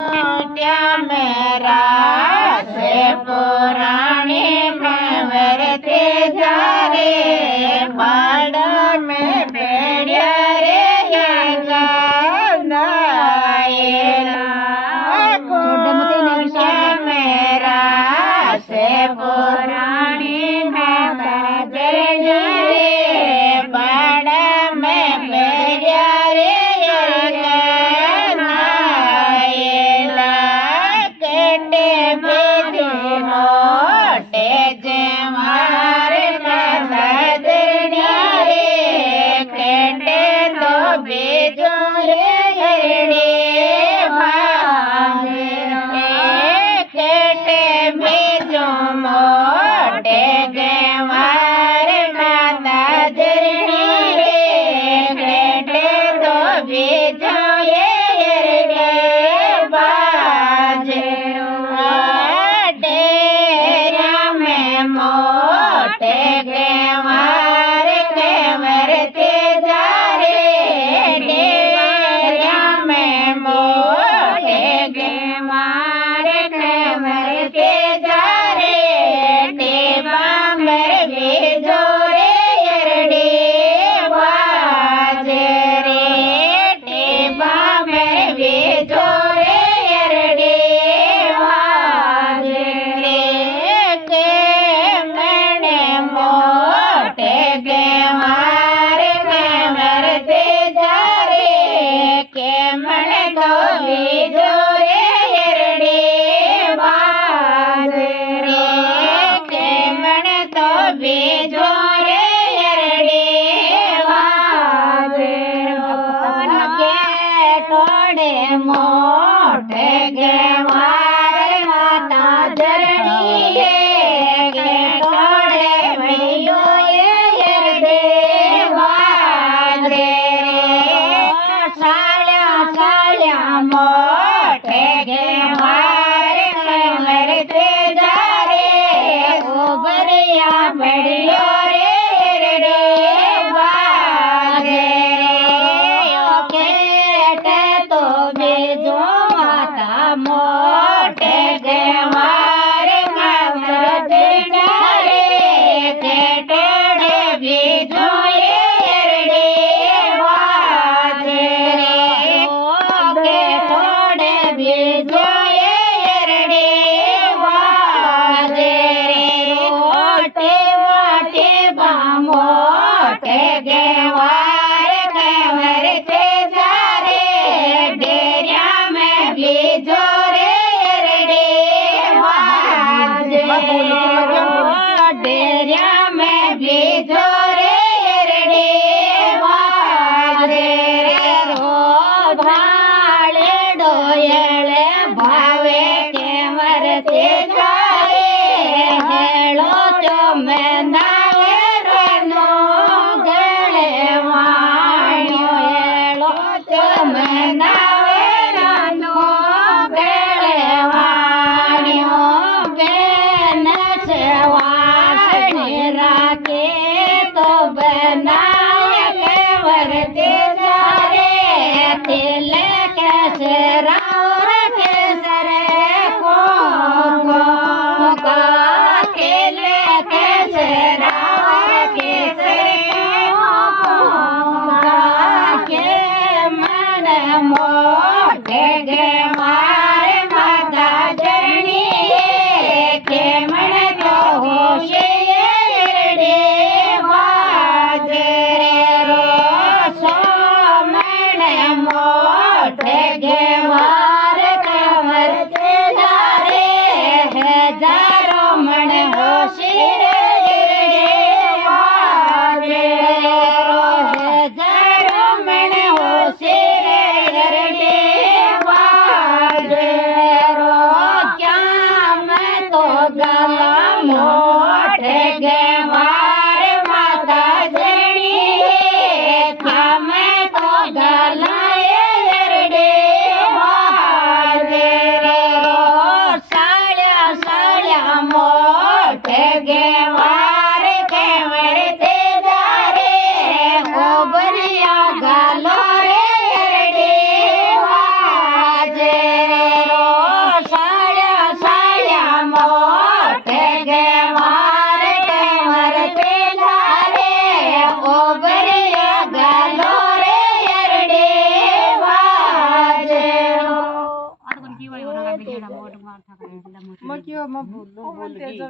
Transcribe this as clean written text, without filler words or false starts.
क्या मेरा से पुरानी भंवरते जा रे बाड़ में भेड़िया रे क्या मेरा से पुरानी भंवरते जा रे बाड़ में भेड़िया रे मोटे गेवार माता जरनी के टोड़े भैयो ये देवाजे साल्या साल्या मोटे गेवार मरते जा रे गोबरिया बढ़ियो रे बाजे मोटे गेवार मरते जा रे के टोड़े भी जोए बाजे के टोड़े भी जोए बाजे मोटे मोटे मोटे गेवार मरते जा रे डेरिया में भी डेरिया में भी जोरे बाजे रो भाले डोयले भावे के मरते जा रे हेलो जो मैं नावे रनो गले वाणियो हेलो जो मैं नावे रनो गले वाणियो राके तो बनाए वरते जा रे तिल कैसे रावर कैसरे को मैं क्यों मैं भूल लो बोल गई